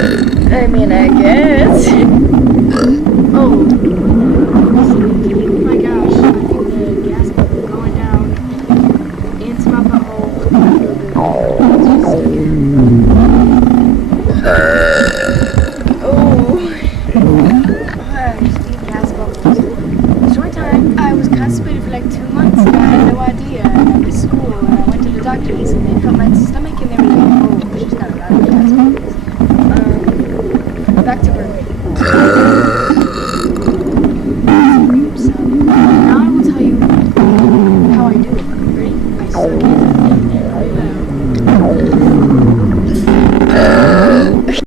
I mean, I guess. Oh. My gosh, I think the gas pump is going down. Into my butthole. Oh. Gas pump. Short time. I was constipated for like 2 months and I had no idea. And I missed school and I went to the doctors and they cut my